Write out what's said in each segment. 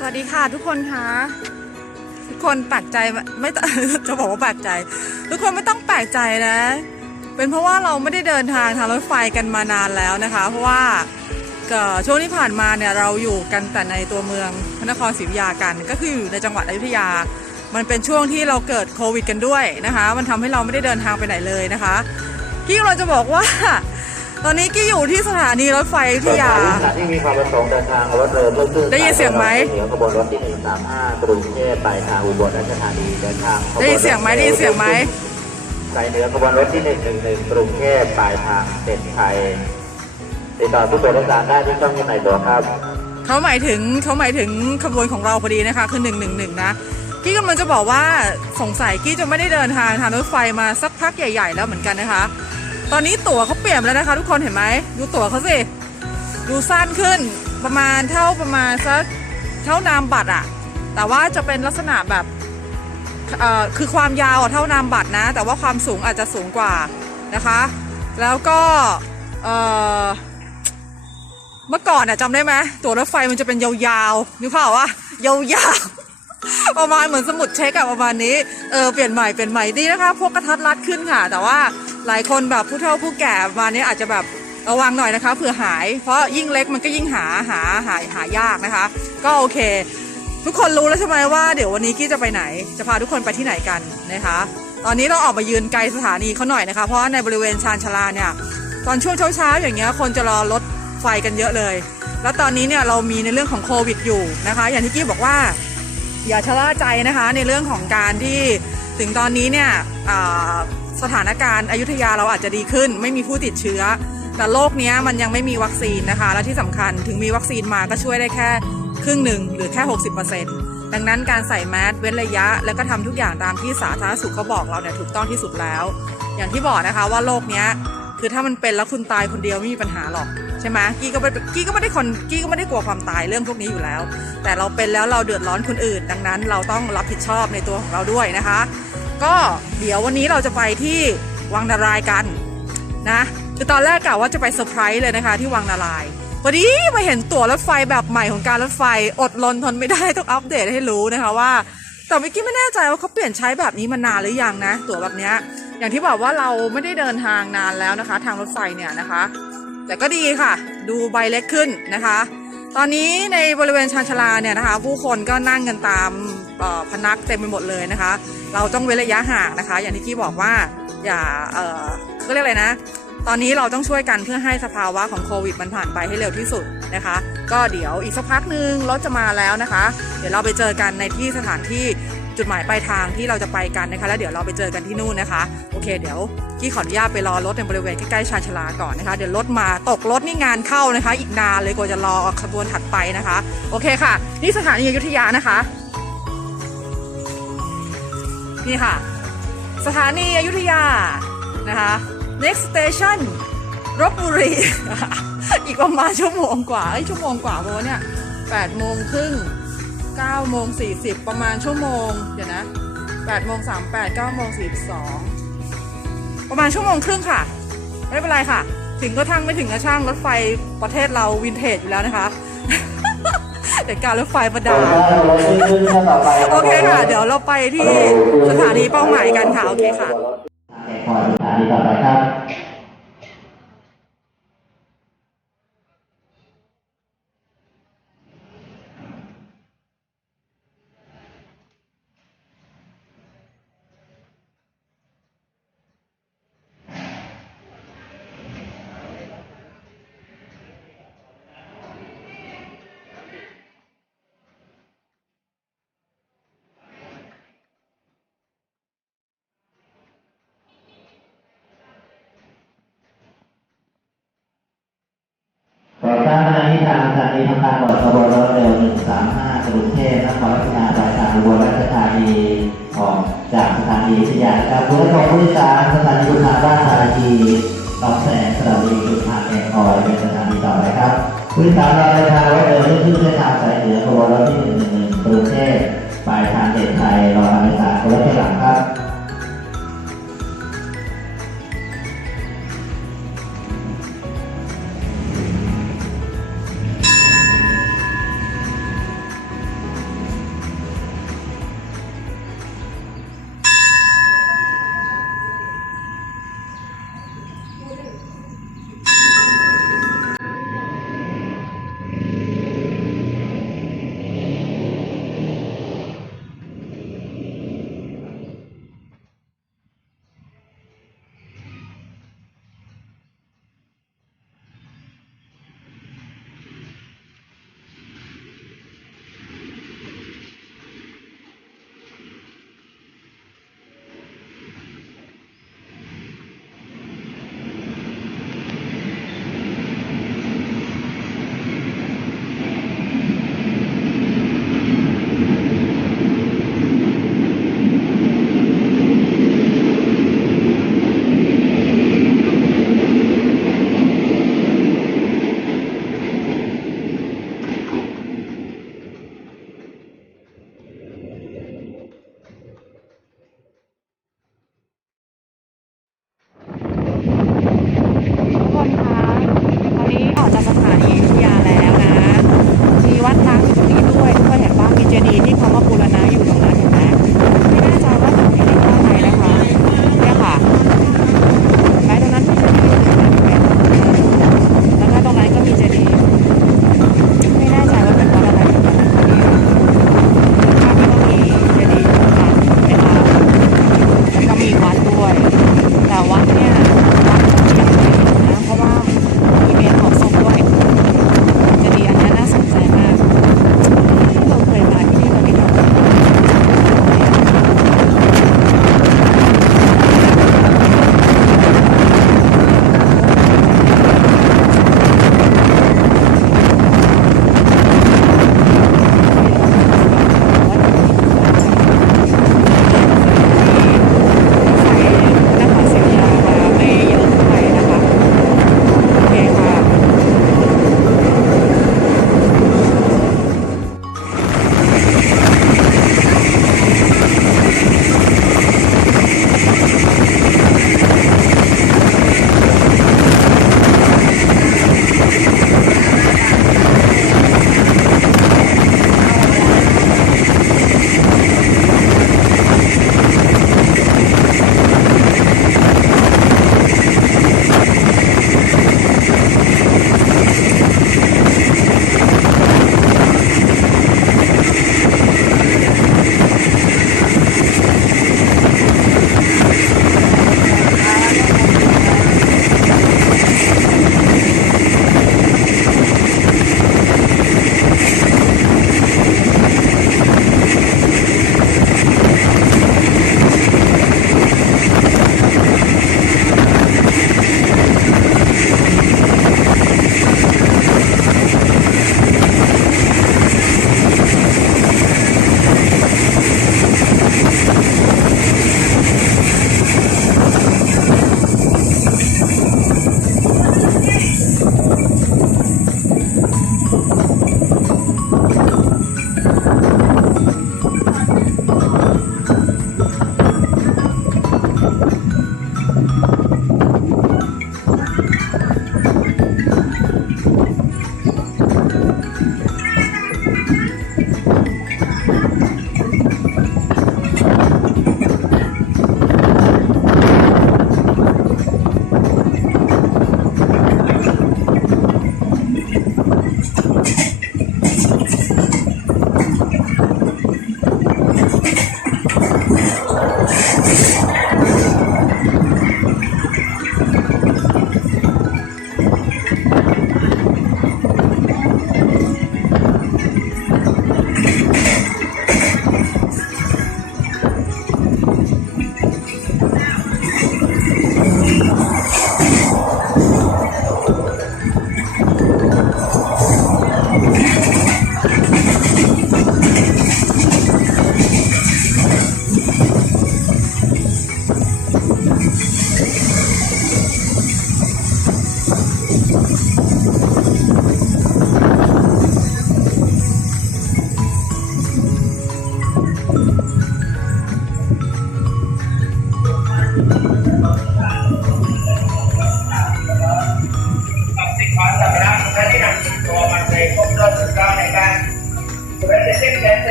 สวัสดีค่ะทุกคนคะทุกคนแปลกใจไม่จะบอกว่าแปลกใจ ทุกคนไม่ต้องแปลกใจนะ เป็นเพราะว่าเราไม่ได้เดินทางทางรถไฟกันมานานแล้วนะคะ เพราะว่าช่วงที่ผ่านมาเนี่ยเราอยู่กันแต่ในตัวเมืองพระนครศรีอยุธยากัน ก็คืออยู่ในจังหวัดอยุธยา มันเป็นช่วงที่เราเกิดโควิด กันด้วยนะคะ มันทำให้เราไม่ได้เดินทางไปไหนเลยนะคะกี้เราจะบอกว่า ตอนนี้กี้อยู่ที่สถานีรถไฟอยุธยาขณะที่มีความประสงค์เดินทางรถเรือเพิ่มขึ้นได้ยินเสียงไหม เหนือขบวนรถที่135กรุงเทพปลายทางอุบลราชธานีเดินทางขบวนรถได้ยินเสียงไหมได้ยินเสียงไหมสายเหนือขบวนรถที่111กรุงเทพปลายทางเส้นชัยติดต่อผู้โดยสารได้ที่ช่องที่ไหนตัวครับ เขาหมายถึงเขาหมายถึงขบวนของเราพอดีนะคะ คือ 111 นะ กี้กำลังจะบอกว่าสงสัยกี้จะไม่ได้เดินทางทางรถไฟมาสักพักใหญ่ ๆ แล้วเหมือนกันนะคะ ตอนนี้ตั๋วเขาเปลี่ยนแล้วนะคะ ทุกคนเห็นไหมดูตั๋วเขาสิดูสั้นขึ้นประมาณเท่าประมาณสักเท่านามบัตรอะแต่ว่าจะเป็นลักษณะแบบคือความยาวเท่านามบัตรนะ แต่ว่าความสูงอาจจะสูงกว่านะคะ แล้วก็เอ่อเมื่อก่อนอะจำได้ไหมตั๋วรถไฟมันจะเป็นยาวๆนึกภาพว่ายาวๆประมาณเหมือนสมุดเช็คอะประมาณนี้เออเปลี่ยนใหม่เปลี่ยนใหม่ดีนะคะพวกกระทัดรัดขึ้นค่ะ แต่ว่า หลายคนแบบผู้เฒ่าผู้แก่มาณนี้อาจจะแบบระวังหน่อยนะคะเผื่อหาย เพราะยิ่งเล็กมันก็ยิ่งหาหาหาหายากนะคะ ก็โอเค ทุกคนรู้แล้วใช่ไหมว่าเดี๋ยววันนี้กี้จะไปไหน จะพาทุกคนไปที่ไหนกันนะคะ ตอนนี้เราออกมายืนไกลสถานีเขาหน่อยนะคะ เพราะในบริเวณชานชาลาเนี่ยตอนช่วงเช้าๆอย่างเงี้ยคนจะรอรถไฟกันเยอะเลย แล้วตอนนี้เนี่ยเรามีในเรื่องของโควิดอยู่นะคะ อย่างที่กี้บอกว่าอย่าชะล่าใจนะคะในเรื่องของการที่ถึงตอนนี้เนี่ย สถานการณ์อยุธยาเราอาจจะดีขึ้น ไม่มีผู้ติดเชื้อ แต่โลกเนี้มันยังไม่มีวัคซีนนะคะ และที่สำคัญถึงมีวัคซีนมาก็ช่วยได้แค่ครึ่งหนึ่งหรือแค่ 60%ดังนั้นการใส่แมสเว้นระยะ แล้วก็ทำทุกอย่างตามที่สาธารณสุขเขาบอกเราเนี่ยถูกต้องที่สุดแล้ว อย่างที่บอกนะคะว่าโลกเนี้คือถ้ามันเป็นแล้วคุณตายคนเดียวไม่มีปัญหาหรอกใช่ไหมกี้ก็ไม่กี้ก็ไม่ได้คนกี้ก็ไม่ได้กลัวความตายเรื่องพวกนี้อยู่แล้ว แต่เราเป็นแล้วเราเดือดร้อนคนอื่น ดังนั้นเราต้องรับผิดชอบในตัวของเราด้วยนะคะ ก็เดี๋ยววันนี้เราจะไปที่วังนารายกันนะคือตอนแรกกะว่าจะไปเซอร์ไพรส์เลยนะคะที่วังนารายพอดีมาเห็นตั๋วรถไฟแบบใหม่ของการรถไฟอดรนทนไม่ได้ต้องอัปเดตให้รู้นะคะว่า แต่เมื่อกี้ไม่แน่ใจว่าเขาเปลี่ยนใช้แบบนี้มานานหรือยังนะ ตั๋วแบบเนี้ยอย่างที่บอกว่าเราไม่ได้เดินทางนานแล้วนะคะ ทางรถไฟเนี่ยนะคะ แต่ก็ดีค่ะ ดูใบเล็กขึ้นนะคะ ตอนนี้ในบริเวณชานชาลาเนี่ยนะคะ ผู้คนก็นั่งกันตาม พนักเต็มไปหมดเลยนะคะ เราต้องเว้นระยะห่างนะคะ อย่างที่กี้บอกว่าอย่าเออเขาเรียกอะไรนะ ตอนนี้เราต้องช่วยกันเพื่อให้สภาวะของโควิดมันผ่านไปให้เร็วที่สุดนะคะ ก็เดี๋ยวอีกสักพักหนึ่งรถจะมาแล้วนะคะ เดี๋ยวเราไปเจอกันในที่สถานที่จุดหมายปลายทางที่เราจะไปกันนะคะ แล้วเดี๋ยวเราไปเจอกันที่นู่นนะคะ โอเค เดี๋ยวกี้ขออนุญาตไปรอรถในบริเวณใกล้ๆชานชาลาก่อนนะคะ เดี๋ยวรถมาตกรถนี่งานเข้านะคะ อีกนานเลยกว่าจะรอขบวนถัดไปนะคะ โอเคค่ะ นี่สถานีอยุธยานะคะ นี่ค่ะ สถานีอยุธยา นะคะ next station รบบุรี อีกประมาณชั่วโมงกว่าไอ้ชั่วโมงกว่าเพราะว่าเนี่ยแปดโมงครึ่งเก้าโมงสี่สิบประมาณชั่วโมง เดี๋ยวนะแปดโมงสามแปดเก้าโมงสี่สองประมาณชั่วโมงครึ่งค่ะ ไม่เป็นไรค่ะ ถึงก็ทั้งไม่ถึงกระช่างรถไฟประเทศเราวินเทจอยู่แล้วนะคะ แต่การรถไฟประดาโอเคค่ะ เดี๋ยวเราไปที่สถานีเป้าหมายกันค่ะ โอเคค่ะแขกคอยสถานีต่อไปครับ ขอทราบขณะนี้ทางสถา นีทำการเปิดขบวนรถเร็ว135กรุงเทพนครราชสีมาปลายทางอุบลราชธานีออกจากสถานีวิทยาครับรถของผู้โดยสารสถานีคุณทางบ้าชธานีหนองแสงสระบุรีจุดทางแก่งคอยเป็นสถานีต่อไปครับผู้โดยสารรายทางรถเร็วที่ขึ้นเส้นทางสายเหนือขบวนรถที่111กรุงเทพ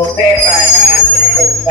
กรุงเทพปหานครเป็นใจ